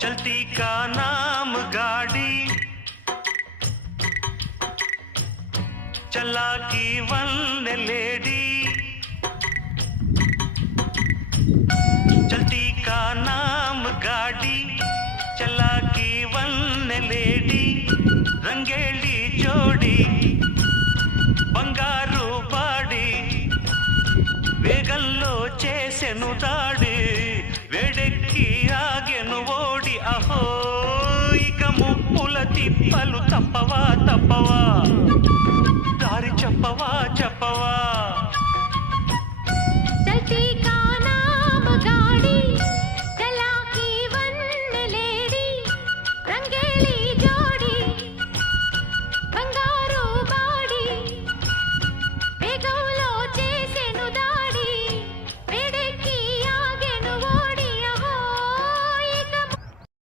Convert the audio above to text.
चलती का नाम गाड़ी, चला की वन लेडी। चलती का नाम गाड़ी, चला की वन लेडी। రంగేళి జోడి బంగారు బాడి, వేగంలో చేసెను దాడి, వేడెక్కి ఆగెను ఓడి. అహో ఇక ముప్పుల తిప్పలు తప్పవా తప్పవా, దారి చెప్పవా చెప్పవా.